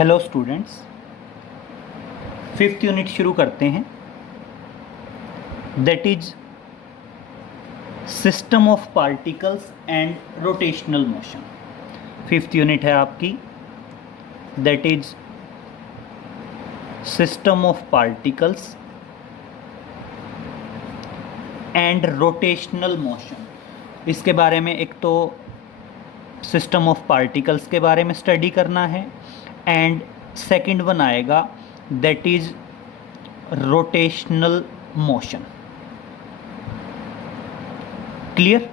Hello students, fifth unit शुरू करते हैं। That is system of particles and rotational motion. Fifth unit है आपकी, that is system of particles and rotational motion. इसके बारे में एक तो सिस्टम ऑफ पार्टिकल्स के बारे में स्टडी करना है एंड सेकंड वन आएगा that is rotational motion. Clear?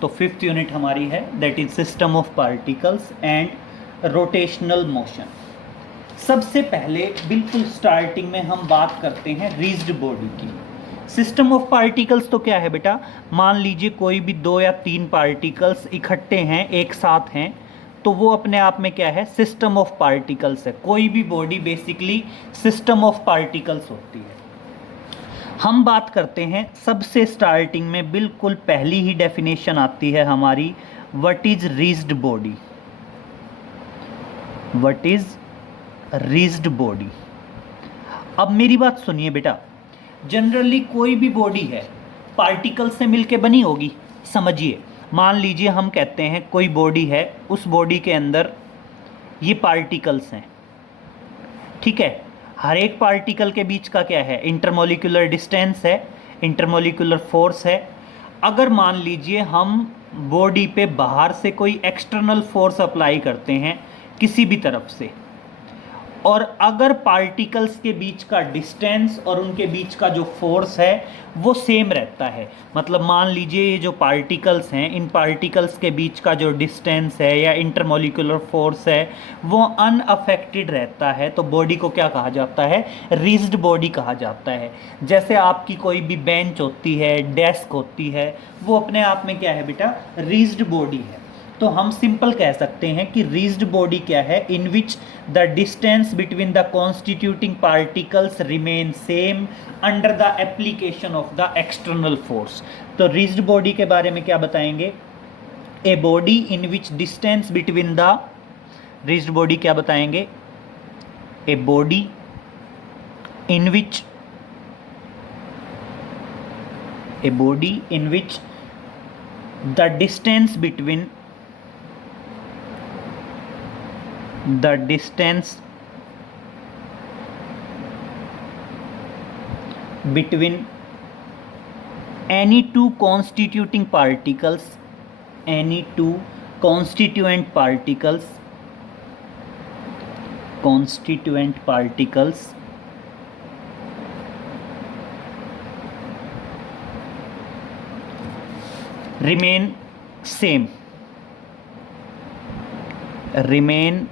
तो फिफ्थ यूनिट हमारी है that is system of particles and rotational motion. सबसे पहले बिल्कुल स्टार्टिंग में हम बात करते हैं रिजिड बॉडी की। सिस्टम ऑफ पार्टिकल्स तो क्या है बेटा, मान लीजिए कोई भी दो या तीन पार्टिकल्स इकट्ठे हैं, एक साथ हैं, तो वो अपने आप में क्या है, सिस्टम ऑफ पार्टिकल्स है। कोई भी body basically system of particles होती है। हम बात करते हैं सबसे स्टार्टिंग में, बिल्कुल पहली ही डेफिनेशन आती है हमारी, what is rigid body. What is rigid body. अब मेरी बात सुनिए बेटा, जनरली कोई भी बॉडी है पार्टिकल से मिलके बनी होगी। समझिए, मान लीजिए हम कहते हैं कोई बॉडी है, उस बॉडी के अंदर ये पार्टिकल्स हैं, ठीक है। हर एक पार्टिकल के बीच का क्या है, इंटरमोलिकुलर डिस्टेंस है, इंटरमोलिकुलर फोर्स है। अगर मान लीजिए हम बॉडी पे बाहर से कोई एक्सटर्नल फोर्स अप्लाई करते हैं किसी भी तरफ से, और अगर पार्टिकल्स के बीच का डिस्टेंस और उनके बीच का जो फोर्स है वो सेम रहता है, मतलब मान लीजिए ये जो पार्टिकल्स हैं, इन पार्टिकल्स के बीच का जो डिस्टेंस है या इंटरमोलिकुलर फोर्स है वो अनअफेक्टेड रहता है, तो बॉडी को क्या कहा जाता है, रिजिड बॉडी कहा जाता है। जैसे आपकी कोई भी बेंच होती है, डेस्क होती है, वो अपने आप में क्या है बेटा, रिजिड बॉडी है। तो हम सिंपल कह सकते हैं कि रिजिड बॉडी क्या है, in which the distance between the constituting particles remain same under the application of the external force. तो रिजिड बॉडी के बारे में क्या बताएंगे, a body in which distance between the, rigid body क्या बताएंगे, a body in which, a body in which the distance between, the distance between any two constituting particles, any two constituent particles, constituent particles remain same, remain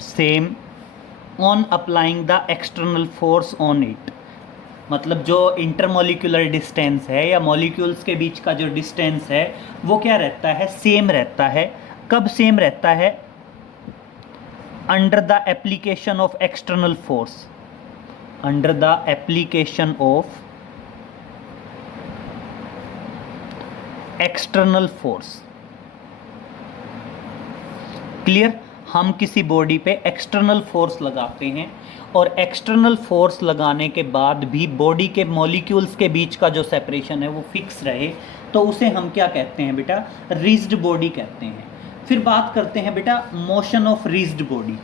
same on applying the external force on it. मतलब जो intermolecular distance है या molecules के बीच का जो distance है वो क्या रहता है, सेम रहता है। कब सेम रहता है, under the application of external force, under the application of external force. Clear? हम किसी बॉडी पे एक्सटर्नल फोर्स लगाते हैं और एक्सटर्नल फोर्स लगाने के बाद भी बॉडी के मॉलिक्यूल्स के बीच का जो सेपरेशन है वो फिक्स रहे, तो उसे हम क्या कहते हैं बेटा, रिजिड बॉडी कहते हैं। फिर बात करते हैं बेटा मोशन ऑफ रिजिड बॉडी।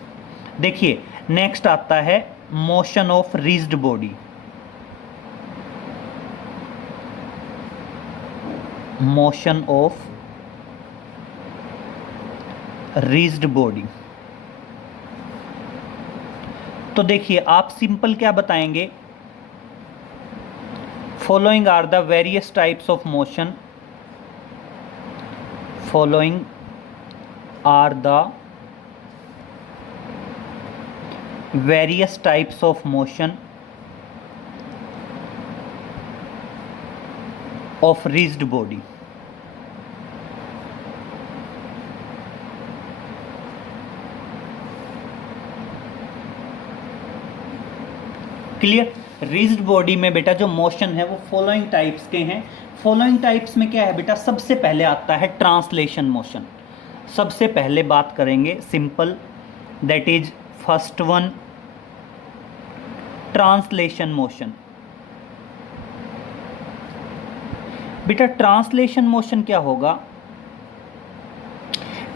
देखिए नेक्स्ट आता है motion of rigid body. Motion of rigid body. तो देखिए आप सिंपल क्या बताएंगे, following are the various types of motion, following are the various types of motion of rigid body. Clear? Rigid body में बेटा जो मोशन है वो फॉलोइंग टाइप्स के हैं। फॉलोइंग टाइप्स में क्या है बेटा, सबसे पहले आता है ट्रांसलेशन मोशन। सबसे पहले बात करेंगे simple, that is first one translation motion. बेटा ट्रांसलेशन मोशन क्या होगा?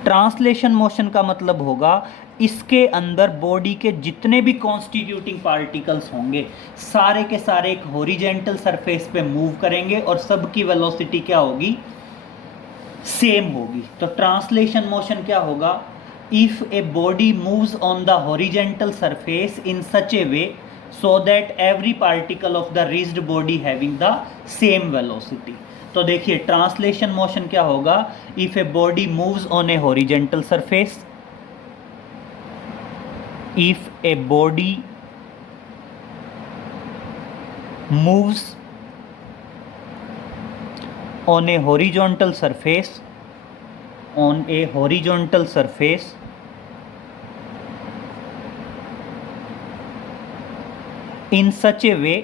ट्रांसलेशन मोशन का मतलब होगा इसके अंदर बॉडी के जितने भी कॉन्स्टिट्यूटिंग पार्टिकल्स होंगे सारे के सारे एक हॉरिजेंटल सरफेस पे मूव करेंगे और सबकी वेलोसिटी क्या होगी? सेम होगी। तो ट्रांसलेशन मोशन क्या होगा? If a body moves on the horizontal surface in such a way so that every particle of the rigid body having the same velocity. तो देखिए ट्रांसलेशन मोशन क्या होगा? If a body moves on a horizontal surface, if a body moves on a horizontal surface, on a horizontal surface in such a way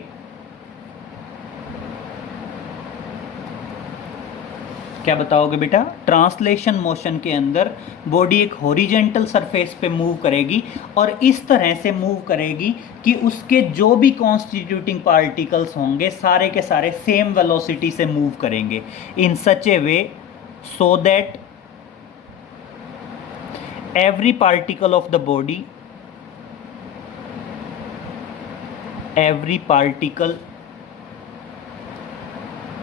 क्या बताओगे बेटा? Translation motion के अंदर body एक हॉरिजेंटल सरफेस पे move करेगी और इस तरह से मूव करेगी कि उसके जो भी कॉन्स्टिट्यूटिंग पार्टिकल्स होंगे सारे के सारे सेम वेलोसिटी से मूव करेंगे in such a way so that every particle of the body, every particle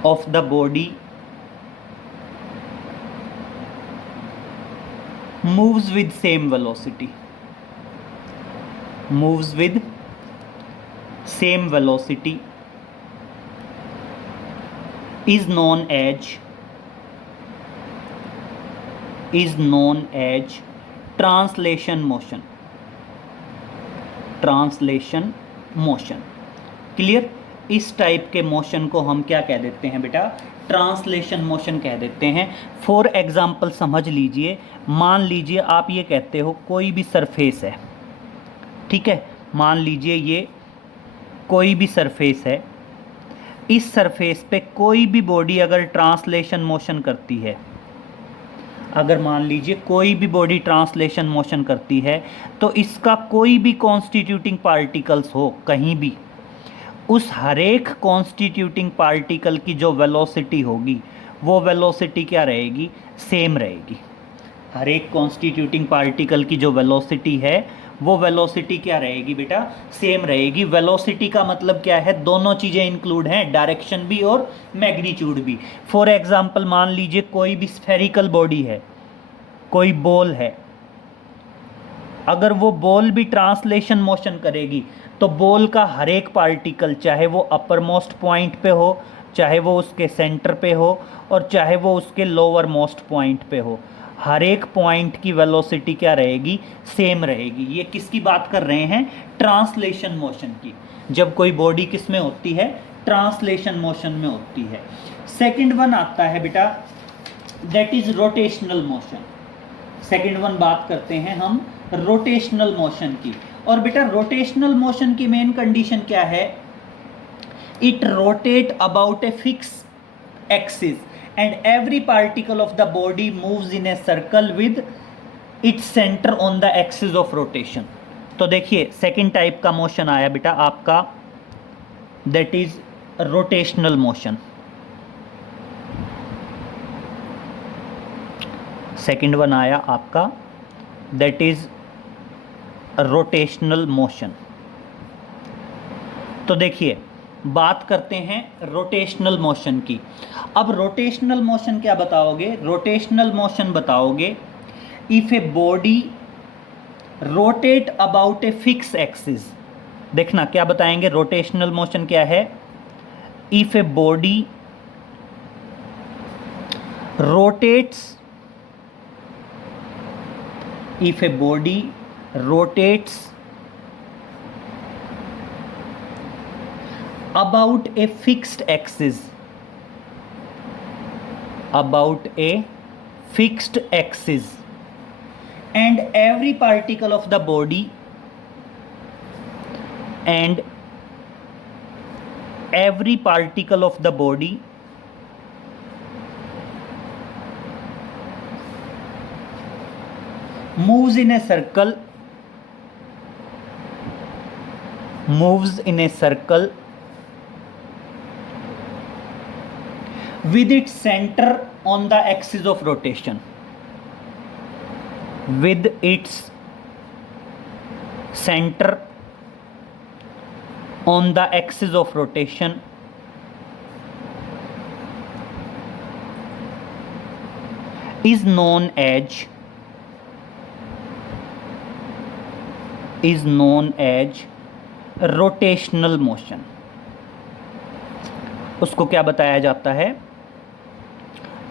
of the body moves with same velocity, moves with same velocity is known as translation motion, translation motion. Clear? इस type के motion को हम क्या कह देते हैं बेटा? Translation motion कह देते हैं। फॉर एग्जांपल समझ लीजिए, मान लीजिए आप ये कहते हो कोई भी सरफेस है, ठीक है, मान लीजिए ये कोई भी सरफेस है, इस सरफेस पे कोई भी बॉडी अगर ट्रांसलेशन मोशन करती है, अगर मान लीजिए कोई भी बॉडी ट्रांसलेशन मोशन करती है तो इसका कोई भी कॉन्स्टिट्यूटिंग पार्टिकल्स हो कहीं भी, उस हरेक कॉन्स्टिट्यूटिंग पार्टिकल की जो वेलोसिटी होगी वो वेलोसिटी क्या रहेगी? सेम रहेगी। हर एक कॉन्स्टिट्यूटिंग पार्टिकल की जो वेलोसिटी है वो वेलोसिटी क्या रहेगी बेटा? सेम रहेगी। वेलोसिटी का मतलब क्या है? दोनों चीज़ें इंक्लूड हैं, डायरेक्शन भी और मैग्नीट्यूड भी। फॉर एग्जांपल मान लीजिए कोई भी स्फेरिकल बॉडी है, कोई बॉल है, अगर वो बॉल भी ट्रांसलेशन मोशन करेगी तो बॉल का हर एक पार्टिकल, चाहे वो अपर मोस्ट पॉइंट पे हो, चाहे वो उसके सेंटर पे हो और चाहे वो उसके लोअर मोस्ट पॉइंट पे हो, हर एक पॉइंट की वेलोसिटी क्या रहेगी? सेम रहेगी। ये किसकी बात कर रहे हैं? ट्रांसलेशन मोशन की। जब कोई बॉडी किस में होती है? ट्रांसलेशन मोशन में होती है। सेकंड वन आता है बेटा, that is rotational motion. Second one बात करते हैं हम रोटेशनल मोशन की। और बेटा रोटेशनल मोशन की मेन कंडीशन क्या है? It rotate about a fix axis and every particle of the body moves in a circle with its center on the axis of rotation। तो देखिए सेकंड टाइप का motion आया बेटा आपका, that is rotational motion. Second one आया आपका, that is rotational motion. तो देखिए बात करते हैं रोटेशनल मोशन की। अब रोटेशनल मोशन क्या बताओगे? रोटेशनल मोशन बताओगे if a body rotate about a fix axis. देखना क्या बताएंगे रोटेशनल मोशन क्या है? If a body rotates, if a body rotates about a fixed axis, about a fixed axis and every particle of the body and every particle of the body moves in a circle moves in a circle with its center on the axis of rotation, with its center on the axis of rotation is known as rotational motion. उसको क्या बताया जाता है?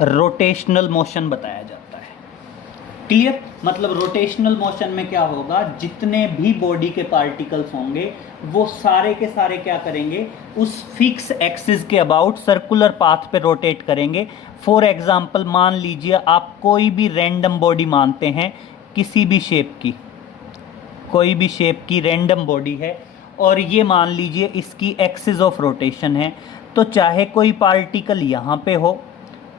Rotational motion बताया जाता है। Clear? मतलब rotational motion में क्या होगा, जितने भी बॉडी के पार्टिकल्स होंगे वो सारे के सारे क्या करेंगे, उस फिक्स एक्सिस के अबाउट सर्कुलर पाथ पे रोटेट करेंगे। फॉर एग्जांपल मान लीजिए आप कोई भी रैंडम बॉडी मानते हैं, किसी भी शेप की, कोई भी शेप की रैंडम बॉडी है और ये मान लीजिए इसकी एक्सिस ऑफ रोटेशन है, तो चाहे कोई पार्टिकल यहाँ पे हो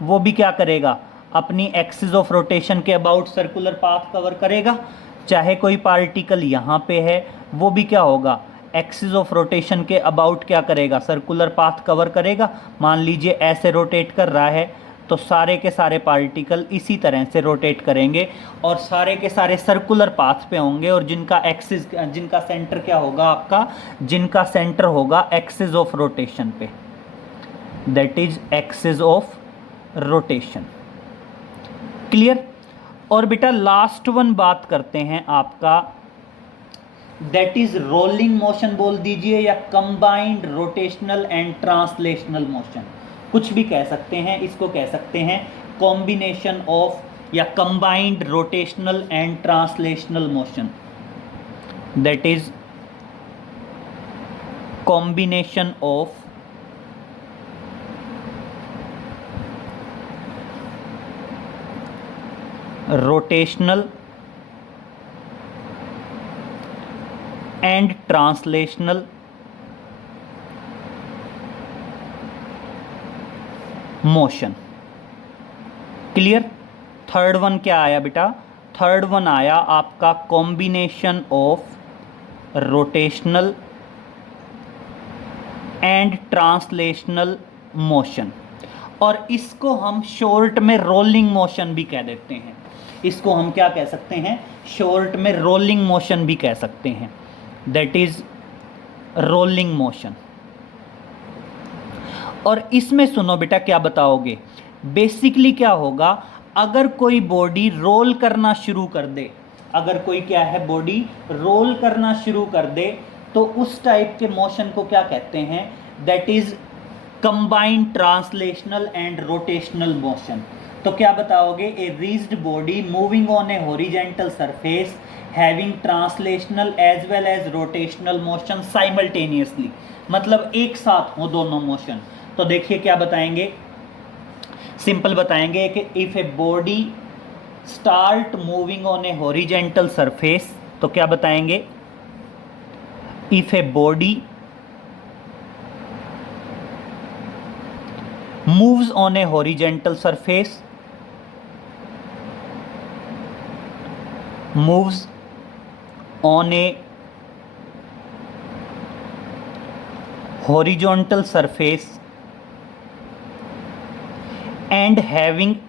वो भी क्या करेगा, अपनी एक्सिस ऑफ रोटेशन के अबाउट सर्कुलर पाथ कवर करेगा, चाहे कोई पार्टिकल यहाँ पे है वो भी क्या होगा, एक्सिस ऑफ रोटेशन के अबाउट क्या करेगा, सर्कुलर पाथ कवर करेगा। मान लीजिए ऐसे रोटेट कर रहा है तो सारे के सारे पार्टिकल इसी तरह से रोटेट करेंगे और सारे के सारे सर्कुलर पाथ पे होंगे और जिनका एक्सिस, जिनका सेंटर क्या होगा आपका, जिनका सेंटर होगा एक्सिस ऑफ रोटेशन पे, that is axis of rotation. Clear? और बेटा लास्ट वन बात करते हैं आपका, दैट इज रोलिंग मोशन बोल दीजिए या combined rotational and translational motion, कुछ भी कह सकते हैं। इसको कह सकते हैं कॉम्बिनेशन ऑफ या combined rotational and translational motion, that is combination of rotational and translational motion. Clear? Third one क्या आया बेटा? थर्ड वन आया आपका combination of rotational and translational motion, और इसको हम शॉर्ट में रोलिंग मोशन भी कह देते हैं। इसको हम क्या कह सकते हैं? शॉर्ट में रोलिंग मोशन भी कह सकते हैं, दैट इज रोलिंग मोशन। और इसमें सुनो बेटा क्या बताओगे, बेसिकली क्या होगा, अगर कोई बॉडी रोल करना शुरू कर दे, अगर कोई क्या है बॉडी रोल करना शुरू कर दे, तो उस टाइप के मोशन को क्या कहते हैं, that is combined translational and rotational motion. तो क्या बताओगे, a rigid body moving on a horizontal surface having translational as well as rotational motion simultaneously, मतलब एक साथ हो दोनों मोशन। तो देखिए क्या बताएंगे, सिंपल बताएंगे कि if a body start moving on a horizontal surface, तो क्या बताएंगे, if a body moves on a horizontal surface, moves on a horizontal surface and having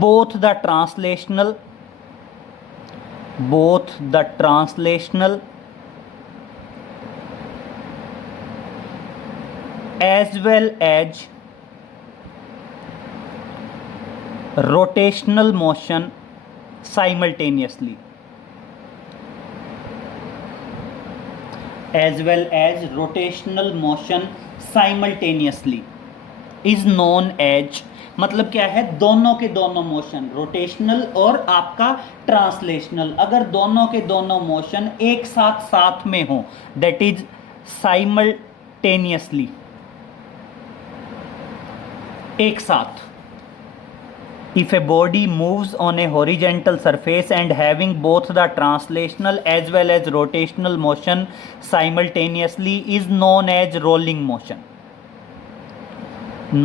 both the translational as well as rotational motion simultaneously, as well as rotational motion simultaneously is known as, मतलब क्या है, दोनों के दोनों motion, rotational और आपका translational, अगर दोनों के दोनों मोशन एक साथ साथ में हो, दैट इज साइमल्टेनियसली, एक साथ। If a body moves on a horizontal surface and having both the translational as well as rotational motion simultaneously is known as rolling motion,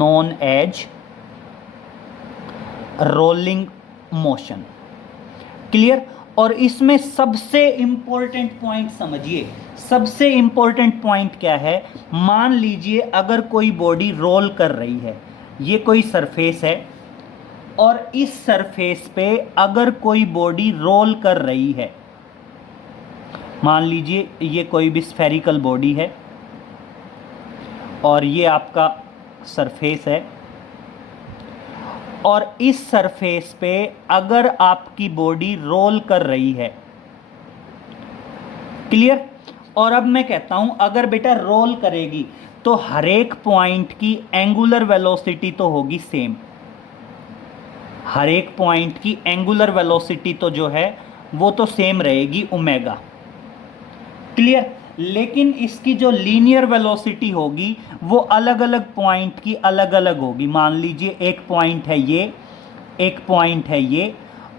known as rolling motion। Clear. और इसमें सबसे important point समझिए, सबसे important point क्या है। मान लीजिए अगर कोई बॉडी रोल कर रही है, ये कोई सरफेस है और इस सरफेस पे अगर कोई बॉडी रोल कर रही है, मान लीजिए ये कोई भी स्फेरिकल बॉडी है और ये आपका सरफेस है, और इस सरफेस पे अगर आपकी बॉडी रोल कर रही है, क्लियर। और अब मैं कहता हूं अगर बेटा रोल करेगी तो हर एक पॉइंट की एंगुलर वेलोसिटी तो होगी सेम, हर एक पॉइंट की एंगुलर वेलोसिटी तो जो है वो तो सेम रहेगी ओमेगा, क्लियर। लेकिन इसकी जो लीनियर वेलोसिटी होगी वो अलग अलग पॉइंट की अलग अलग होगी। मान लीजिए एक पॉइंट है ये, एक पॉइंट है ये,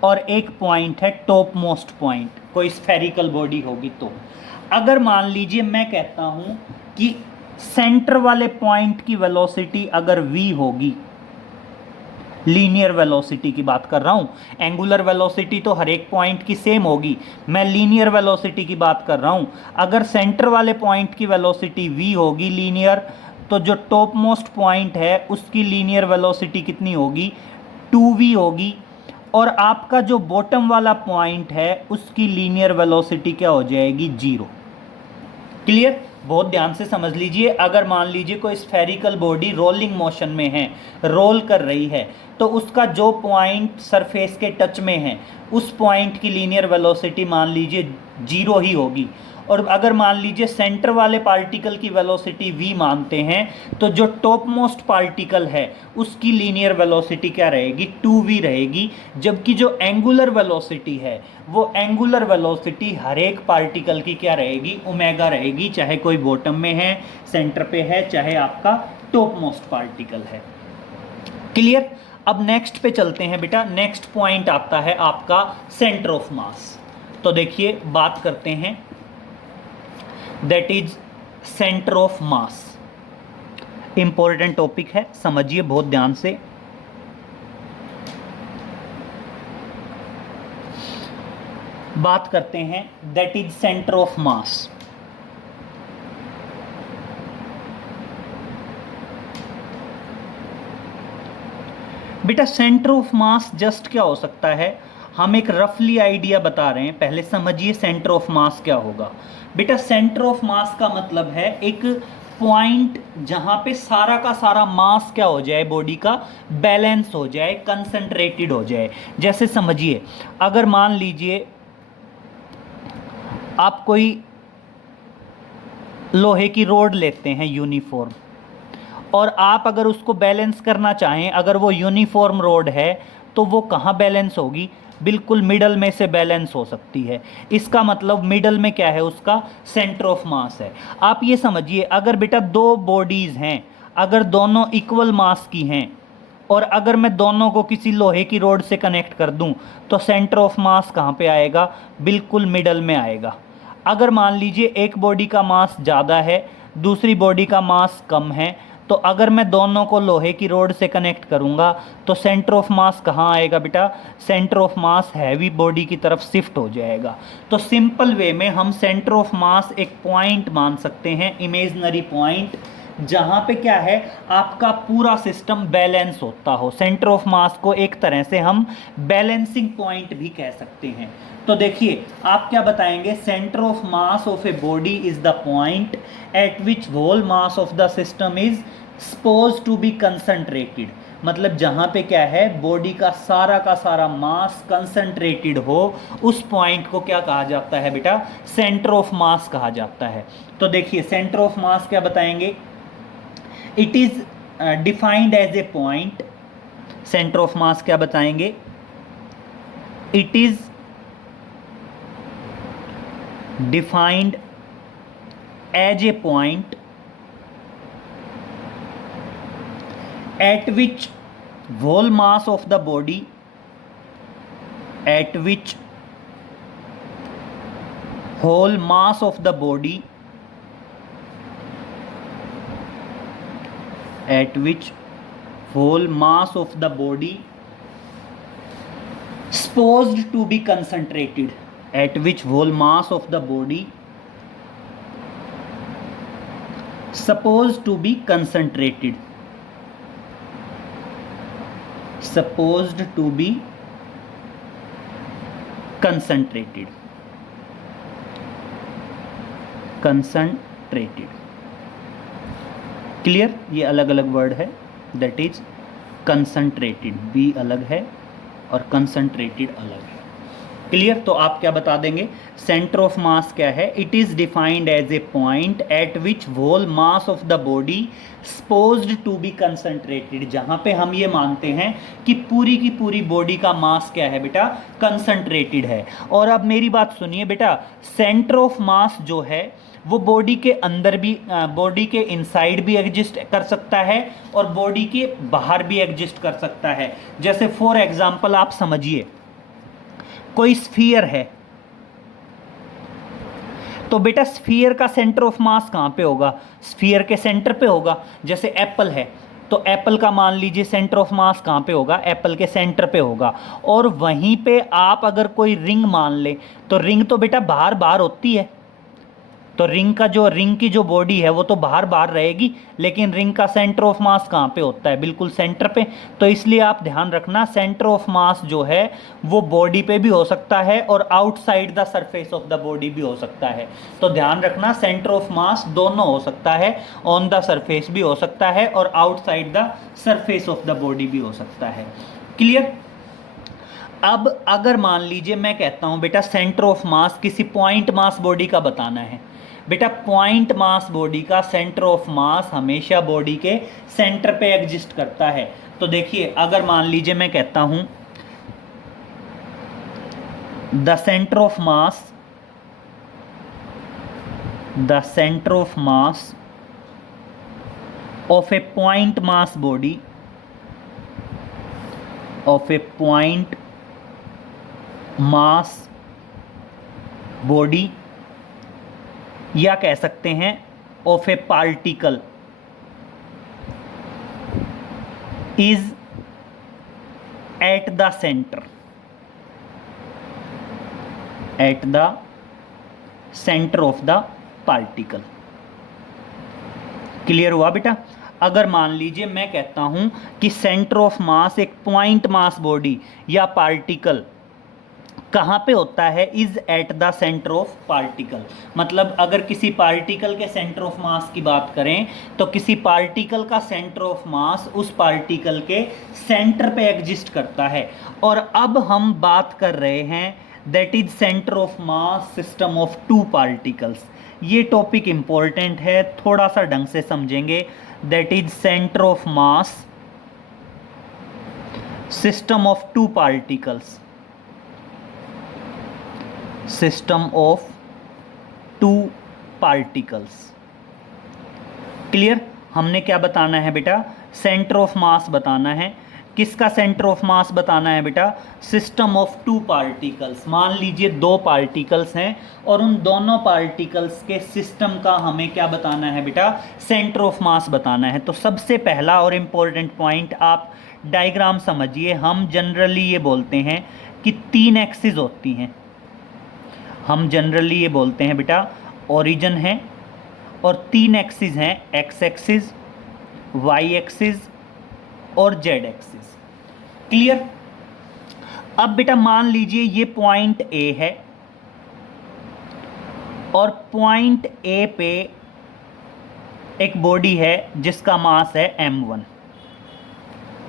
और एक पॉइंट है टॉप मोस्ट पॉइंट, कोई स्फेरिकल बॉडी होगी तो। अगर मान लीजिए मैं कहता हूं कि सेंटर वाले पॉइंट की वेलोसिटी अगर v होगी, लीनियर वेलोसिटी की बात कर रहा हूं, एंगुलर वेलोसिटी तो हर एक पॉइंट की सेम होगी, मैं लीनियर वेलोसिटी की बात कर रहा हूं। अगर सेंटर वाले पॉइंट की वेलोसिटी v होगी लीनियर, तो जो टॉप मोस्ट पॉइंट है उसकी लीनियर वेलोसिटी कितनी होगी, 2v होगी। और आपका जो बॉटम वाला पॉइंट है उसकी लीनियर वेलोसिटी क्या हो जाएगी, 0, क्लियर। बहुत ध्यान से समझ लीजिए, अगर मान लीजिए कोई स्फेरिकल बॉडी रोलिंग मोशन में है, रोल कर रही है, तो उसका जो पॉइंट सरफेस के टच में है उस पॉइंट की लीनियर वेलोसिटी मान लीजिए 0 ही होगी। और अगर मान लीजिए सेंटर वाले पार्टिकल की वेलोसिटी v मानते हैं, तो जो टॉप मोस्ट पार्टिकल है उसकी लीनियर वेलोसिटी क्या रहेगी, 2v रहेगी। जबकि जो एंगुलर वेलोसिटी है वो एंगुलर वेलोसिटी हर एक पार्टिकल की क्या रहेगी, ओमेगा रहेगी, चाहे कोई बॉटम में है, सेंटर पे है, चाहे आपका टॉप मोस्ट पार्टिकल है, क्लियर। अब नेक्स्ट पे चलते हैं बेटा। नेक्स्ट पॉइंट आता है आपका सेंटर ऑफ मास। तो देखिए बात करते हैं, that is centre of mass. Important topic है, समझिए बहुत ध्यान से। बात करते हैं दैट इज सेंटर ऑफ मास। बेटा सेंटर ऑफ मास जस्ट क्या हो सकता है, हम एक रफली आइडिया बता रहे हैं, पहले समझिए सेंटर ऑफ मास क्या होगा। बेटा सेंटर ऑफ मास का मतलब है एक पॉइंट जहां पे सारा का सारा मास क्या हो जाए, बॉडी का बैलेंस हो जाए, कंसंट्रेटेड हो जाए। जैसे समझिए अगर मान लीजिए आप कोई लोहे की रोड लेते हैं यूनिफॉर्म, और आप अगर उसको बैलेंस करना चाहें, अगर वो यूनिफॉर्म रोड है तो वो कहाँ बैलेंस होगी, बिल्कुल मिडल में से बैलेंस हो सकती है। इसका मतलब मिडल में क्या है, उसका सेंटर ऑफ मास है। आप ये समझिए अगर बेटा दो बॉडीज़ हैं, अगर दोनों इक्वल मास की हैं और अगर मैं दोनों को किसी लोहे की रोड से कनेक्ट कर दूं, तो सेंटर ऑफ मास कहाँ पे आएगा, बिल्कुल मिडल में आएगा। अगर मान लीजिए एक बॉडी का मास ज़्यादा है, दूसरी बॉडी का मास कम है, तो अगर मैं दोनों को लोहे की रोड से कनेक्ट करूंगा तो सेंटर ऑफ मास कहाँ आएगा बेटा, centre of mass heavy body की तरफ शिफ्ट हो जाएगा। तो सिंपल वे में हम सेंटर ऑफ मास एक पॉइंट मान सकते हैं, इमेजिनरी पॉइंट, जहाँ पे क्या है आपका पूरा सिस्टम बैलेंस होता हो। सेंटर ऑफ मास को एक तरह से हम बैलेंसिंग पॉइंट भी कह सकते हैं। तो देखिए आप क्या बताएंगे, centre of mass of a body is the point at which whole mass of the system is suppose to be concentrated. मतलब जहाँ पे क्या है बॉडी का सारा मास कंसंट्रेटेड हो, उस पॉइंट को क्या कहा जाता है बेटा, सेंटर ऑफ मास कहा जाता है। तो देखिए सेंटर ऑफ मास क्या बताएंगे, it is defined as a point. Centre of mass क्या बताएंगे, it is defined as a point at which whole mass of the body, at which whole mass of the body, at which whole mass of the body supposed to be concentrated, at which whole mass of the body supposed to be concentrated, supposed to be concentrated, concentrated। Clear? ये अलग अलग word है, that is concentrated, B अलग है और concentrated अलग है। Clear? तो आप क्या बता देंगे? सेंटर ऑफ मास क्या है? It is defined as a point at which whole mass of the body supposed to be concentrated, जहां पे हम ये मानते हैं कि पूरी की पूरी बॉडी का मास क्या है बेटा? कंसंट्रेटेड है। और अब मेरी बात सुनिए बेटा, सेंटर ऑफ मास जो है वो बॉडी के अंदर भी, बॉडी के इनसाइड भी एग्जिस्ट कर सकता है और बॉडी के बाहर भी एग्जिस्ट कर सकता है। जैसे फॉर एग्जांपल आप समझिए, कोई स्फीयर है, तो बेटा स्फीयर का सेंटर ऑफ मास कहां पे होगा? स्फीयर के सेंटर पे होगा। जैसे एप्पल है, तो एप्पल का मान लीजिए सेंटर ऑफ मास कहां पे होगा? एप्पल के सेंटर पे होगा। और वहीं पे आप अगर कोई रिंग मान ले, तो रिंग तो बेटा बाहर बाहर होती है, तो रिंग की जो बॉडी है वो तो बाहर बाहर रहेगी, लेकिन रिंग का सेंटर ऑफ मास कहाँ पे होता है? बिल्कुल सेंटर पे। तो इसलिए आप ध्यान रखना, सेंटर ऑफ मास जो है वो बॉडी पे भी हो सकता है और outside the surface of the body भी हो सकता है। तो ध्यान रखना, सेंटर ऑफ मास दोनों हो सकता है, ऑन द सरफेस भी हो सकता है और outside the surface of the body भी हो सकता है। क्लियर? अब अगर मान लीजिए मैं कहता हूं बेटा सेंटर ऑफ मास किसी पॉइंट मास बॉडी का बताना है, बेटा पॉइंट मास बॉडी का सेंटर ऑफ मास हमेशा बॉडी के सेंटर पे एग्जिस्ट करता है। तो देखिए, अगर मान लीजिए मैं कहता हूं the centre of mass, the centre of mass of A point mass body, of A point mass body, या कह सकते हैं of A particle, is at the centre, at the centre of the particle. Clear हुआ बेटा? अगर मान लीजिए मैं कहता हूं कि सेंटर ऑफ मास एक पॉइंट मास बॉडी या पार्टिकल कहाँ पे होता है? Is at the centre of particle. मतलब अगर किसी पार्टिकल के सेंटर ऑफ मास की बात करें तो किसी पार्टिकल का सेंटर ऑफ मास उस पार्टिकल के सेंटर पे एग्जिस्ट करता है। और अब हम बात कर रहे हैं that is centre of mass system of two particles. ये टॉपिक इंपॉर्टेंट है, थोड़ा सा ढंग से समझेंगे। That is centre of mass system of two particles, system of two particles. Clear? हमने क्या बताना है बेटा? सेंटर ऑफ मास बताना है। किसका सेंटर ऑफ मास बताना है बेटा? System of two particles. मान लीजिए दो पार्टिकल्स हैं और उन दोनों पार्टिकल्स के सिस्टम का हमें क्या बताना है बेटा? सेंटर ऑफ मास बताना है। तो सबसे पहला और इम्पोर्टेंट पॉइंट, आप डायग्राम समझिए। हम जनरली ये बोलते हैं कि तीन एक्सिस होती हैं। हम जनरली ये बोलते हैं बेटा ओरिजिन है और तीन एक्सिस हैं, एक्स एक्सिस, वाई एक्सिस और जेड एक्सिस। क्लियर? अब बेटा मान लीजिए ये पॉइंट ए है और पॉइंट ए पे एक बॉडी है जिसका मास है m1।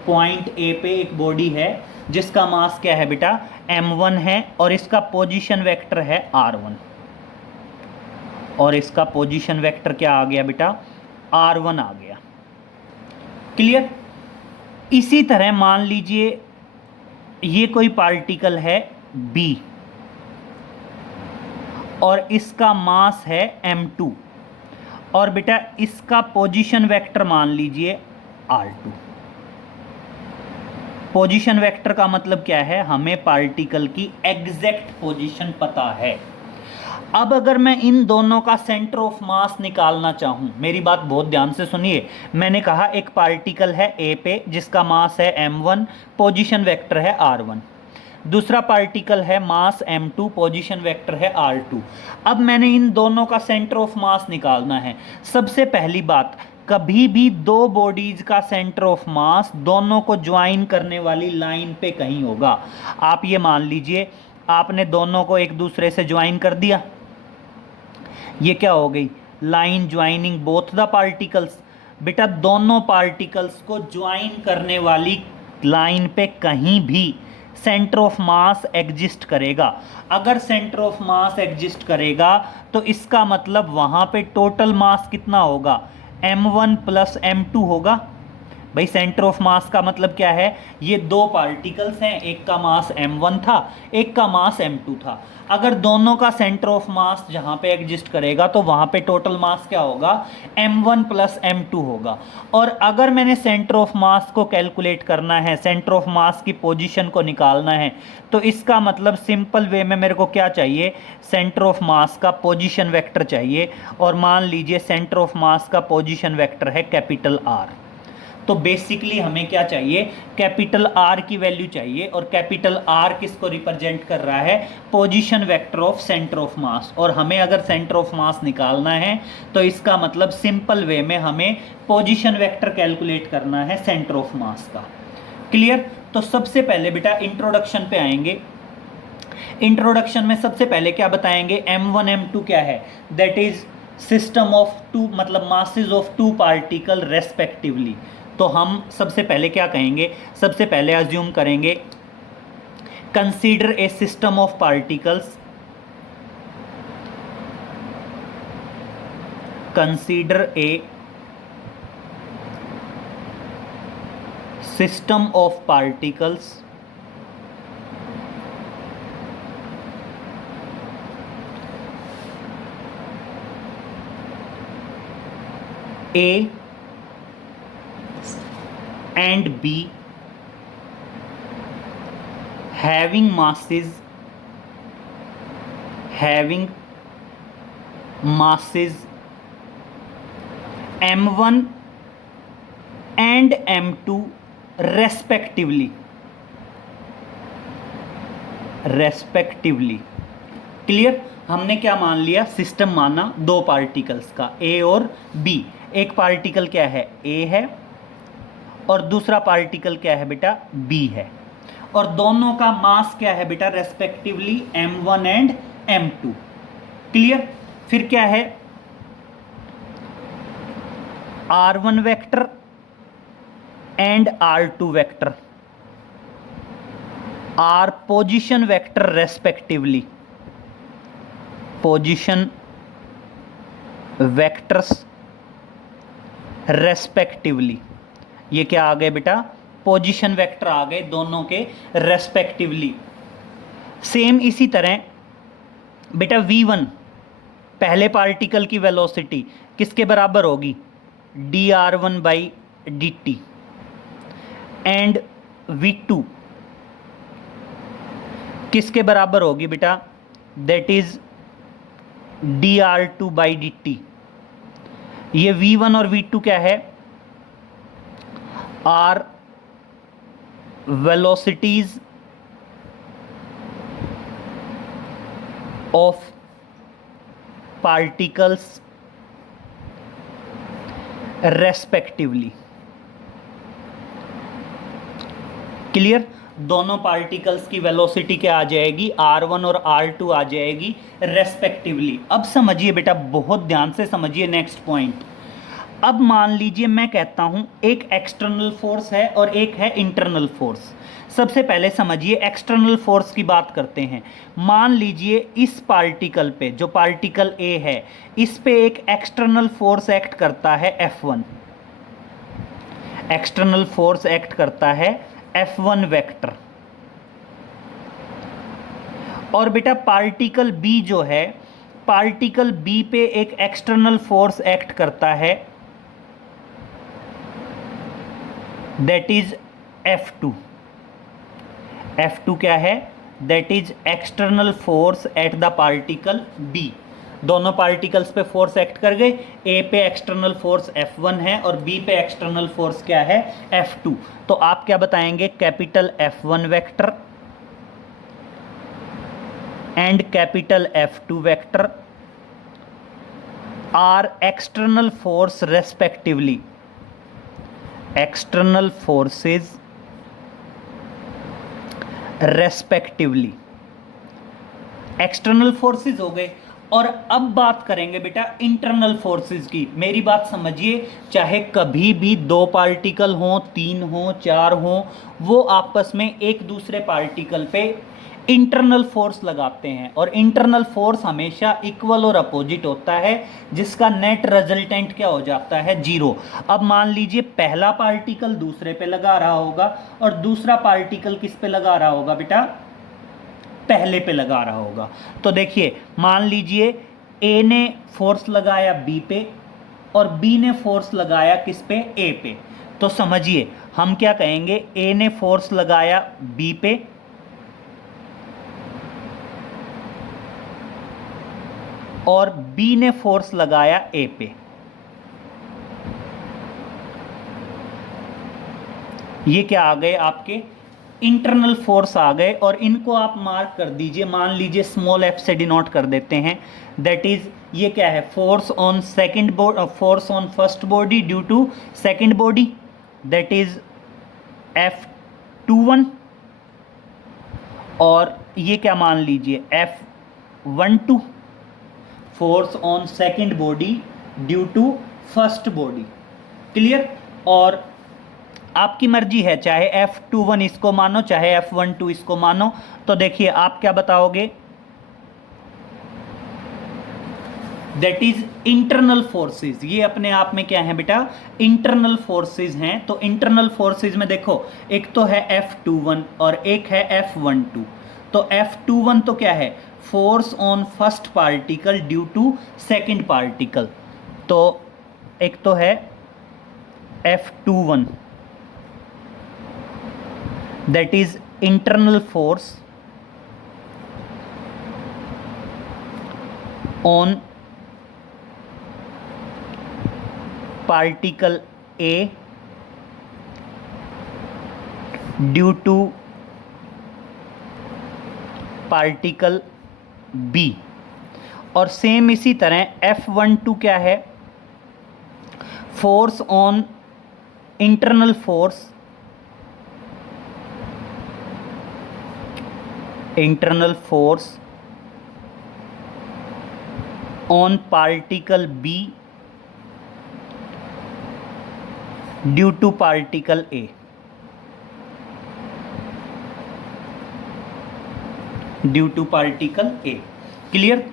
पॉइंट ए पे एक बॉडी है जिसका मास क्या है बेटा? m1 है और इसका पोजीशन वेक्टर है r1, और इसका पोजीशन वेक्टर क्या आ गया बेटा? r1 आ गया। क्लियर? इसी तरह मान लीजिए ये कोई पार्टिकल है b और इसका मास है m2 और बेटा इसका पोजीशन वेक्टर मान लीजिए r2। पोजीशन वेक्टर का मतलब क्या है? हमें पार्टिकल की एग्जैक्ट पोजीशन पता है। अब अगर मैं इन दोनों का सेंटर ऑफ मास निकालना चाहूं, मेरी बात बहुत ध्यान से सुनिए। मैंने कहा एक पार्टिकल है ए पे जिसका मास है m1, पोजीशन वेक्टर है r1। दूसरा पार्टिकल है मास m2, पोजीशन वेक्टर है r2। अब मैंने इन दोनों का सेंटर ऑफ मास निकालना है। सबसे पहली बात, कभी भी दो बॉडीज का सेंटर ऑफ मास दोनों को ज्वाइन करने वाली लाइन पे कहीं होगा। आप ये मान लीजिए आपने दोनों को एक दूसरे से ज्वाइन कर दिया, ये क्या हो गई, line joining both the particles. बेटा दोनों पार्टिकल्स को ज्वाइन करने वाली लाइन पे कहीं भी सेंटर ऑफ मास एग्जिस्ट करेगा। अगर सेंटर ऑफ मास एग्जिस्ट करेगा तो इसका मतलब वहां पे टोटल मास कितना होगा, m1 प्लस m2 होगा। भाई सेंटर ऑफ मास का मतलब क्या है, ये दो पार्टिकल्स हैं, एक का मास m1 था, एक का मास m2 था। अगर दोनों का सेंटर ऑफ मास जहाँ पे एग्जिस्ट करेगा तो वहाँ पे टोटल मास क्या होगा, m1 प्लस m2 होगा। और अगर मैंने सेंटर ऑफ मास को कैलकुलेट करना है, सेंटर ऑफ मास की पोजीशन को निकालना है, तो इसका मतलब सिंपल वे में मेरे को क्या चाहिए, सेंटर ऑफ मास का पोजीशन वेक्टर चाहिए। और मान लीजिए सेंटर ऑफ मास का पोजीशन वेक्टर है कैपिटल R। तो बेसिकली हमें क्या चाहिए, कैपिटल R की वैल्यू चाहिए। और कैपिटल R किसको रिप्रेजेंट कर रहा है, position vector of centre of मास। और हमें अगर सेंटर ऑफ मास निकालना है तो इसका मतलब सिंपल वे में हमें पोजीशन वेक्टर कैलकुलेट करना है सेंटर ऑफ मास का। क्लियर। तो सबसे पहले बेटा इंट्रोडक्शन पे आएंगे। इंट्रोडक्शन में सबसे पहले क्या बताएंगे, m1 m2 क्या है, that is system of two, मतलब masses of two particle respectively. तो हम सबसे पहले क्या कहेंगे, सबसे पहले अज्यूम करेंगे consider a system of particles, consider a system of particles A and B having masses m1 and m2 respectively। Clear. हमने क्या मान लिया, सिस्टम माना दो पार्टिकल्स का A और B। एक पार्टिकल क्या है, A है, और दूसरा पार्टिकल क्या है बेटा, B है। और दोनों का मास क्या है बेटा, respectively m1 and m2। Clear. फिर क्या है, r1 vector and r2 vector are position vector respectively, position vectors respectively. ये क्या आ गए बेटा, पोजीशन वेक्टर आ गए दोनों के रेस्पेक्टिवली। सेम इसी तरह बेटा v1 पहले पार्टिकल की वेलोसिटी किसके बराबर होगी, dr1 by dt। And v2 किसके बराबर होगी बेटा, that is dr2 by dt। ये v1 और v2 क्या है, are velocities of particles respectively. Clear. दोनों पार्टिकल्स की वेलोसिटी क्या आ जाएगी, r1 और r2 आ जाएगी रेस्पेक्टिवली। अब समझिए बेटा, बहुत ध्यान से समझिए नेक्स्ट पॉइंट। अब मान लीजिए मैं कहता हूं एक एक्सटर्नल फोर्स है और एक है इंटरनल फोर्स। सबसे पहले समझिए एक्सटर्नल फोर्स की बात करते हैं। मान लीजिए इस पार्टिकल पे, जो पार्टिकल A है, इस पे एक एक्सटर्नल फोर्स एक्ट करता है F1। एक्सटर्नल फोर्स एक्ट करता है F1 वेक्टर। और बेटा पार्टिकल B जो है, पार्टिकल B पे एक एक्सटर्नल फोर्स एक्ट करता है, दैट इज F2। F2 क्या है, that is external force at the particle B। दोनों पार्टिकल्स पे फोर्स एक्ट कर गए। A पे एक्सटर्नल फोर्स F1 है और B पे एक्सटर्नल फोर्स क्या है, F2। तो आप क्या बताएंगे, capital F1 vector and capital F2 vector are external force respectively. External forces respectively. External forces हो गए। और अब बात करेंगे बेटा इंटरनल फोर्सेस की। मेरी बात समझिए, चाहे कभी भी दो पार्टिकल हों, तीन हों, चार हों, वो आपस में एक दूसरे पार्टिकल पे इंटरनल फोर्स लगाते हैं, और इंटरनल फोर्स हमेशा इक्वल और अपोजिट होता है, जिसका नेट रिजल्टेंट क्या हो जाता है, जीरो। अब मान लीजिए पहला पार्टिकल दूसरे पे लगा रहा होगा और दूसरा पार्टिकल किस पे लगा रहा होगा बेटा, पहले पे लगा रहा होगा। तो देखिए मान लीजिए ए ने फोर्स लगाया बी पे और बी ने फोर्स लगाया किस पे, ए पे। तो समझिए हम क्या कहेंगे, ए ने फोर्स लगाया बी पे और बी ने फोर्स लगाया ए पे। ये क्या आ गए आपके इंटरनल फोर्स आ गए, और इनको आप मार्क कर दीजिए, मान लीजिए स्मॉल एफ से डिनोट कर देते हैं। दैट इज ये क्या है, force on second body, force on first body due to second body, that is F21। और ये क्या मान लीजिए F12, force on second body due to first body. Clear. और आपकी मर्जी है, चाहे F21 इसको मानो, चाहे F12 इसको मानो। तो देखिए आप क्या बताओगे, दैट इज इंटरनल फोर्सेस। ये अपने आप में क्या है बेटा, इंटरनल फोर्सेस हैं। तो इंटरनल फोर्सेस में देखो, एक तो है F21 और एक है F12। तो F21 तो क्या है, force on first particle due to second particle. तो एक तो है F21, that is internal force on particle A due to particle B। और सेम इसी तरह F12 क्या है, force on internal force, internal force on particle B due to particle A। Due to particle A। Clear.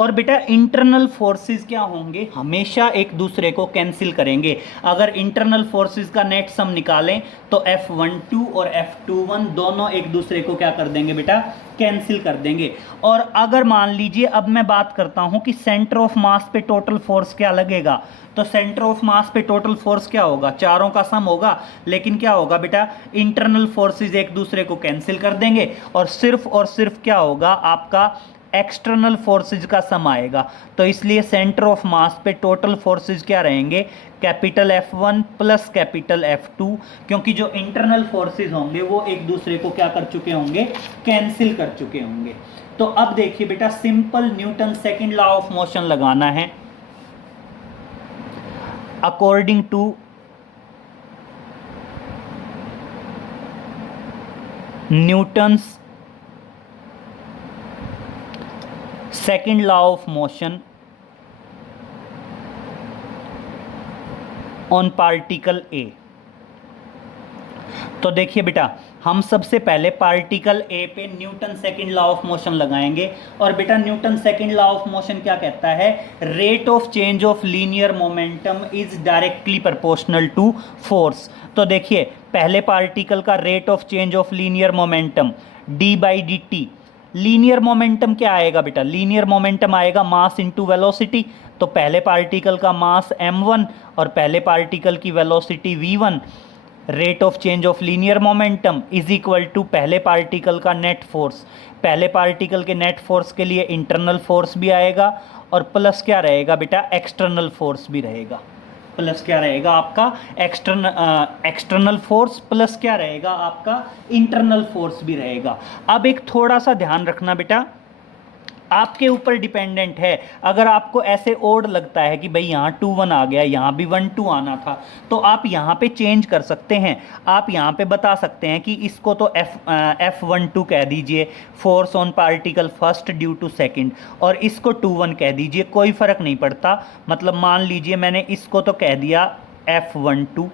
और बेटा internal forces क्या होंगे, हमेशा एक दूसरे को कैंसिल करेंगे। अगर इंटरनल फोर्सेस का नेट सम निकालें तो F12 और F21 दोनों एक दूसरे को क्या कर देंगे बेटा, कैंसिल कर देंगे। और अगर मान लीजिए अब मैं बात करता हूं कि सेंटर ऑफ मास पे टोटल फोर्स क्या लगेगा, तो सेंटर ऑफ मास पे टोटल फोर्स क्या होगा, चारों का सम होगा। लेकिन क्या होगा बेटा, इंटरनल फोर्सेस एक दूसरे को कैंसिल कर देंगे और सिर्फ क्या होगा, आपका एक्सटर्नल फोर्सेज का सम आएगा। तो इसलिए सेंटर ऑफ मास पे टोटल फोर्सेज क्या रहेंगे, capital F1 plus capital F2, क्योंकि जो इंटरनल फोर्सेज होंगे वो एक दूसरे को क्या कर चुके होंगे, कैंसिल कर चुके होंगे। तो अब देखिए बेटा, simple Newton second law of motion लगाना है। According to Newton's second law of motion on particle A. तो देखिए बेटा, हम सबसे पहले पार्टिकल ए पे Newton second law of motion लगाएंगे। और बेटा न्यूटन सेकंड लॉ ऑफ मोशन क्या कहता है, rate of change of linear momentum is directly proportional to force. तो देखिए पहले पार्टिकल का rate of change of linear momentum d/dt। Linear momentum क्या आएगा बेटा, लीनियर मोमेंटम आएगा मास इनटू वेलोसिटी। तो पहले पार्टिकल का मास m1 और पहले पार्टिकल की velocity v1। Rate of change of linear momentum is equal to पहले पार्टिकल का नेट फोर्स। पहले पार्टिकल के नेट फोर्स के लिए इंटरनल फोर्स भी आएगा और प्लस क्या रहेगा बेटा, एक्सटर्नल फोर्स भी रहेगा। प्लस क्या रहेगा आपका, एक्सटर्नल फोर्स प्लस क्या रहेगा आपका, इंटरनल फोर्स भी रहेगा। अब एक थोड़ा सा ध्यान रखना बेटा, आपके ऊपर डिपेंडेंट है। अगर आपको ऐसे ओड लगता है कि भाई यहाँ 2-1 आ गया, यहाँ भी 1-2 आना था, तो आप यहाँ पे चेंज कर सकते हैं। आप यहाँ पे बता सकते हैं कि इसको तो F12 कह दीजिए, force on particle first due to second, और इसको 2-1 कह दीजिए, कोई फ़र्क नहीं पड़ता। मतलब मान लीजिए मैंने इसको तो कह दिया F12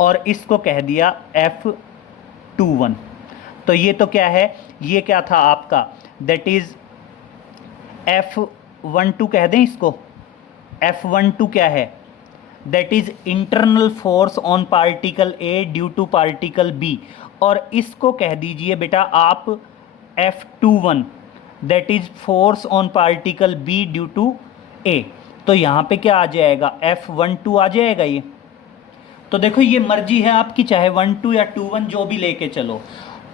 और इसको कह दिया F21। तो ये तो क्या है, ये क्या था आपका, दैट इज F12 कह दें इसको। F12 क्या है, that is internal force on particle A due to particle B, और इसको कह दीजिए बेटा आप F21, that is force on particle B due to A. तो यहाँ पे क्या आ जाएगा, F12 आ जाएगा ये। तो देखो ये मर्जी है आपकी, चाहे 1-2 या 2-1 जो भी लेके चलो।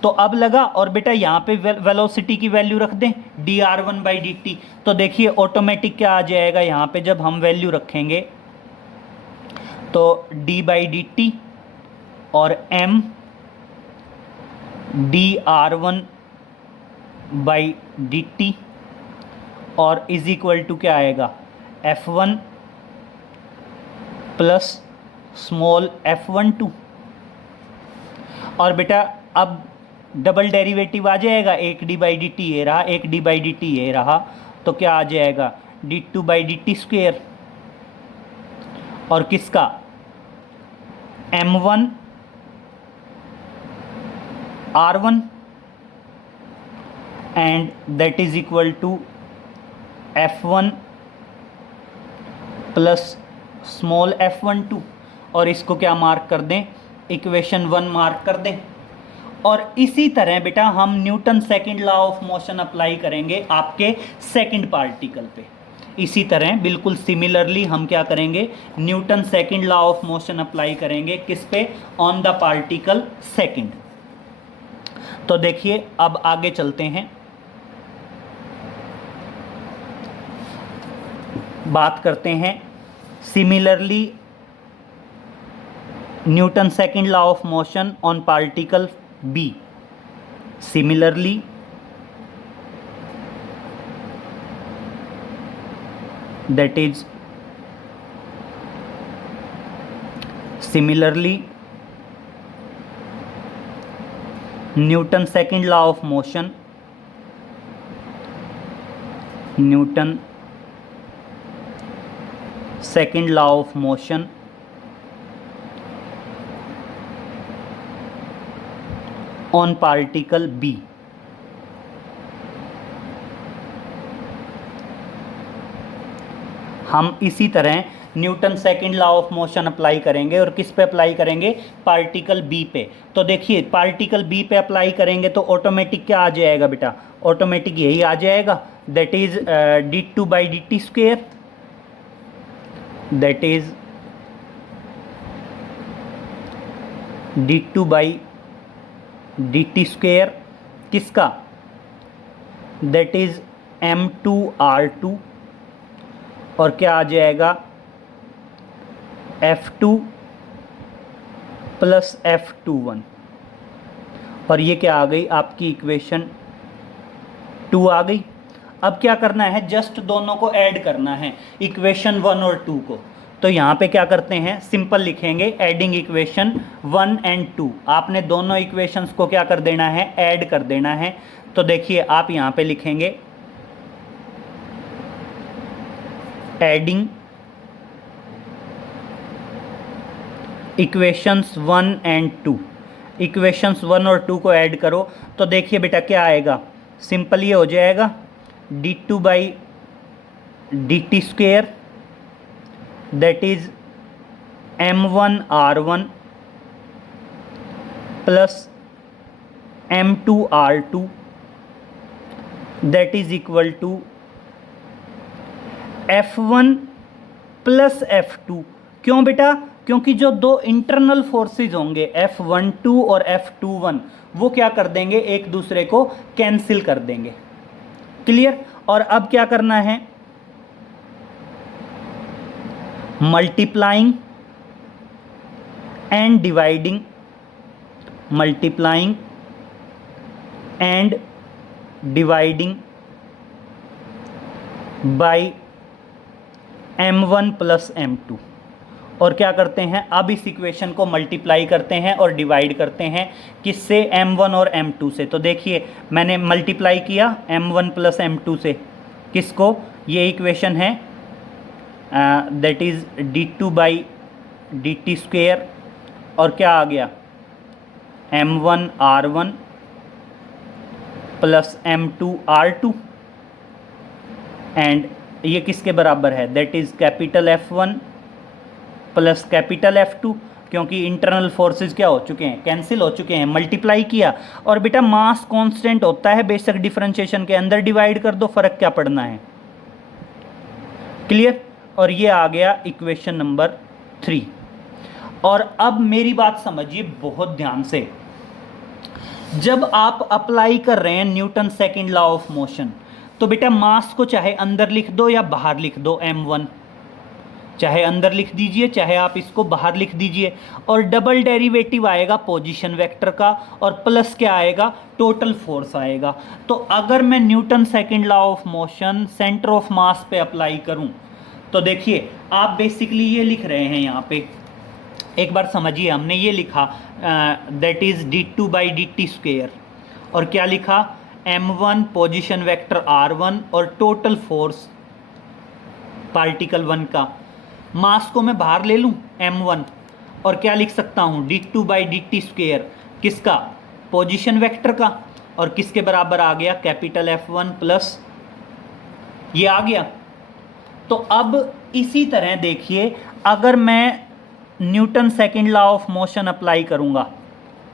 तो अब लगा, और बेटा यहाँ पे वेलोसिटी की वैल्यू रख दें dr1/dt। तो देखिए ऑटोमेटिक क्या आ जाएगा यहाँ पे, जब हम वैल्यू रखेंगे तो d/dt और m dr1/dt और इज इक्वल टू क्या आएगा, F1 प्लस स्मॉल f12। और बेटा अब डबल डेरिवेटिव आ जाएगा, एक d/dt ये रहा, एक d/dt ये रहा, तो क्या आ जाएगा d2/dt²। और किसका, m1 r1 and that is equal to f1 plus small f12। और इसको क्या मार्क कर दें, इक्वेशन 1 मार्क कर दें। और इसी तरह बेटा हम Newton second law of motion apply करेंगे आपके सेकंड पार्टिकल पे। इसी तरह बिल्कुल सिमिलरली हम क्या करेंगे, Newton second law of motion apply करेंगे किस पे, ऑन द पार्टिकल सेकंड। तो देखिए अब आगे चलते हैं, बात करते हैं similarly Newton second law of motion on particle B। Similarly, that is Newton second law of motion, Newton second law of motion on particle B। हम इसी तरह Newton second law of motion apply करेंगे, और किस पे apply करेंगे, particle B पे। तो देखिए पार्टिकल B पे अप्लाई करेंगे तो ऑटोमेटिक क्या आ जाएगा बेटा, ऑटोमेटिक यही आ जाएगा, that is d2/dt², that is d2/dt², किसका, दैट इज m2r2, और क्या आ जाएगा F2 प्लस F21। और ये क्या आ गई आपकी इक्वेशन 2 आ गई। अब क्या करना है, जस्ट दोनों को ऐड करना है, इक्वेशन 1 और 2 को। तो यहाँ पे क्या करते हैं, सिंपल लिखेंगे एडिंग इक्वेशन 1 एंड 2। आपने दोनों इक्वेशंस को क्या कर देना है, ऐड कर देना है। तो देखिए आप यहाँ पे लिखेंगे एडिंग इक्वेशंस 1 एंड 2। इक्वेशंस 1 और 2 को ऐड करो तो देखिए बेटा क्या आएगा, सिंपल ये हो जाएगा d2/dt², that is m1r1 plus m2r2, that is equal to F1 plus F2। क्यों बेटा, क्योंकि जो दो इंटरनल फोर्सेस होंगे F12 और F21 वो क्या कर देंगे, एक दूसरे को कैंसिल कर देंगे। क्लियर। और अब क्या करना है, multiplying and dividing, multiplying and dividing by m1 plus m2। और क्या करते हैं, अब इस इक्वेशन को मल्टीप्लाई करते हैं और डिवाइड करते हैं किससे, m1 और m2 से। तो देखिए मैंने मल्टीप्लाई किया m1 प्लस m2 से, किसको, ये इक्वेशन है that is d2 by dt square, और क्या आ गया m1 r1 plus m2 r2, and ये किसके बराबर है, that is capital F1 plus capital F2, क्योंकि इंटरनल फोर्सेस क्या हो चुके हैं, कैंसिल हो चुके हैं, मल्टीप्लाई किया। और बेटा मास कांस्टेंट होता है बेसिक डिफरेंशिएशन के अंदर, डिवाइड कर दो, फर्क क्या पड़ना है, क्लियर। और ये आ गया इक्वेशन नंबर 3। और अब मेरी बात समझिए बहुत ध्यान से, जब आप अप्लाई कर रहे हैं Newton second law of motion, तो बेटा मास को चाहे अंदर लिख दो या बाहर लिख दो, m1 चाहे अंदर लिख दीजिए चाहे आप इसको बाहर लिख दीजिए, और डबल डेरिवेटिव आएगा पोजीशन वेक्टर का, और प्लस क्या आएगा, टोटल फोर्स आएगा। तो अगर मैं Newton second law of motion centre of मास पे अप्लाई करूं, तो देखिए आप बेसिकली ये लिख रहे हैं यहाँ पे, एक बार समझिए, हमने ये लिखा that is d2 by dt square, और क्या लिखा m1 पोजीशन वेक्टर r1 और टोटल फोर्स पार्टिकल 1 का। मास को मैं बाहर ले लूँ m1, और क्या लिख सकता हूँ d2 बाई dt स्क्वेयर, किसका, पोजीशन वेक्टर का, और किसके बराबर आ गया, कैपिटल F1 प्लस ये आ गया। तो अब इसी तरह देखिए, अगर मैं Newton second law of motion apply करूंगा,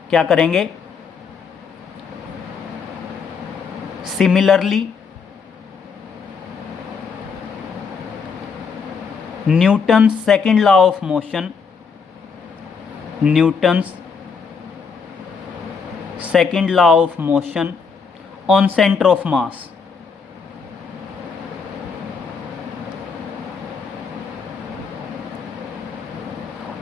क्या करेंगे, similarly Newton second law of motion, Newton's second law of motion on centre of मास,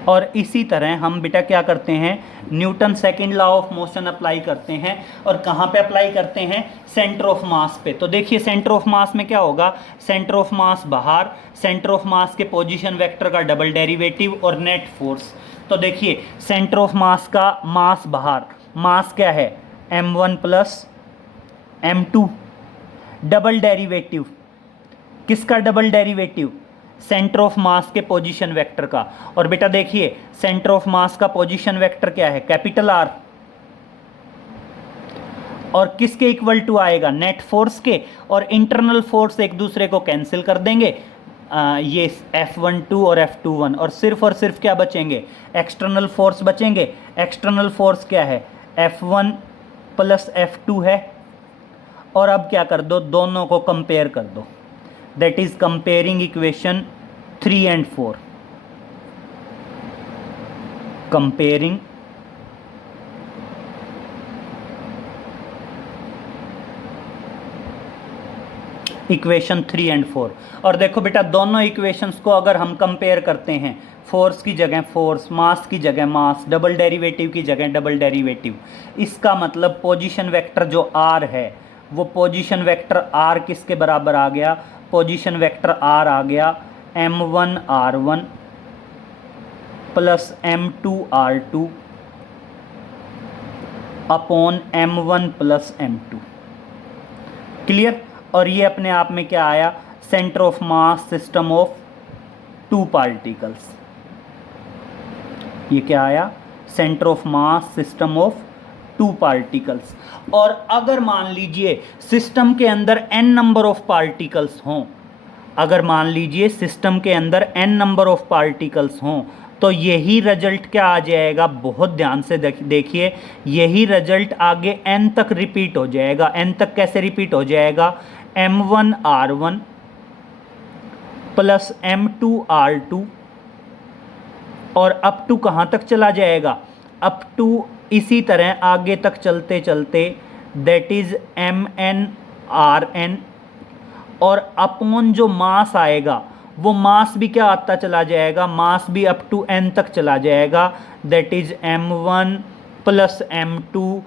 और इसी तरह हम बेटा क्या करते हैं, Newton second law of motion apply करते हैं, और कहाँ पे अप्लाई करते हैं, सेंटर ऑफ मास पे। तो देखिए सेंटर ऑफ मास में क्या होगा, सेंटर ऑफ मास बाहर, सेंटर ऑफ मास के पोजीशन वेक्टर का डबल डेरिवेटिव और नेट फोर्स। तो देखिए सेंटर ऑफ मास का मास बाहर, मास क्या है m1 plus m2, double derivative, किसका double derivative, centre of mass के पोजीशन वेक्टर का। और बेटा देखिए सेंटर ऑफ मास का पोजीशन वेक्टर क्या है, कैपिटल R, और किसके इक्वल टू आएगा, नेट फोर्स के, और इंटरनल फोर्स एक दूसरे को कैंसिल कर देंगे, ये F12 और F21, और सिर्फ क्या बचेंगे, एक्सटर्नल फोर्स बचेंगे। एक्सटर्नल फोर्स क्या है, F1 प्लस F2 है, और अब क्या कर दो, दोनों को कंपेयर कर दो, that is comparing equation 3 and 4, comparing equation 3 and 4। और देखो बेटा दोनों इक्वेशंस को अगर हम कंपेयर करते हैं, फोर्स की जगह फोर्स, मास की जगह मास, डबल डेरिवेटिव की जगह डबल डेरिवेटिव, इसका मतलब पोजीशन वेक्टर जो R है वो पोजीशन वेक्टर R किसके बराबर आ गया, पोजीशन वेक्टर R आ गया m1 r1 plus m2 r2 upon m1 plus m2, clear. और ये अपने आप में क्या आया, centre of mass system of two particles, ये क्या आया, centre of mass system of two particles. और अगर मान लीजिए सिस्टम के अंदर n नंबर ऑफ पार्टिकल्स हों, अगर मान लीजिए सिस्टम के अंदर n नंबर ऑफ पार्टिकल्स हों, तो यही रिजल्ट क्या आ जाएगा, बहुत ध्यान से देखिए, यही रिजल्ट आगे n तक रिपीट हो जाएगा। n तक कैसे रिपीट हो जाएगा, m1 r1 plus m2 r2, और अप टू कहाँ तक चला जाएगा, अप टू इसी तरह आगे तक चलते चलते दैट इज mn rn, और अपॉन जो मास आएगा वो मास भी क्या आता चला जाएगा, मास भी अप टू n तक चला जाएगा, that is m1 plus m2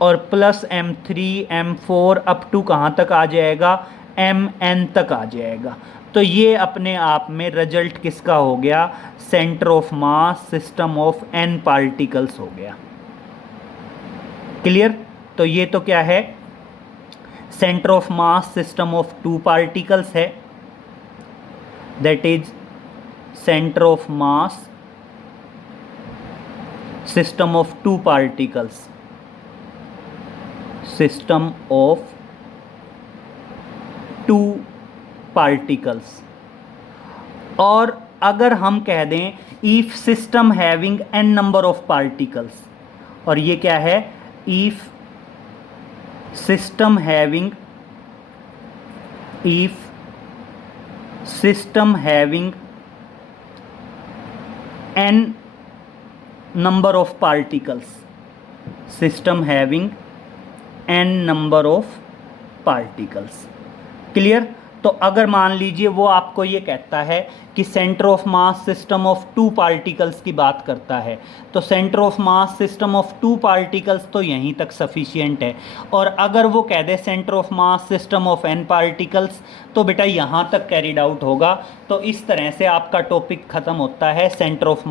और plus m3 m4 up to कहाँ तक आ जाएगा, एम एन तक आ जाएगा। तो ये अपने आप में रिजल्ट किसका हो गया, centre of mass system of N particles हो गया। क्लियर। तो ये तो क्या है, centre of mass system of two particles है, that is centre of mass system of two particles, system of two particles. और अगर हम कह दें if system having N number of particles, और ये क्या है, if system having N number of particles, system having N number of particles. Clear. तो अगर मान लीजिए वो आपको ये कहता है कि centre of mass system of two particles की बात करता है, तो centre of mass system of two particles तो यहीं तक सफिशिएंट है। और अगर वो कह दे centre of mass system of N particles, तो बेटा यहाँ तक कैरिड आउट होगा। तो इस तरह से आपका टॉपिक ख़त्म होता है, centre of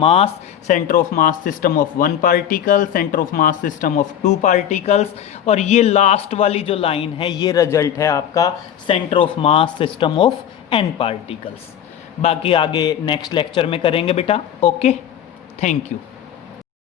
mass system of one particle, centre of mass system of two particles, और ये लास्ट वाली जो लाइन है ये रिजल्ट है आपका centre of mass system of N particles. बाकी आगे नेक्स्ट लेक्चर में करेंगे बेटा। Okay, thank you.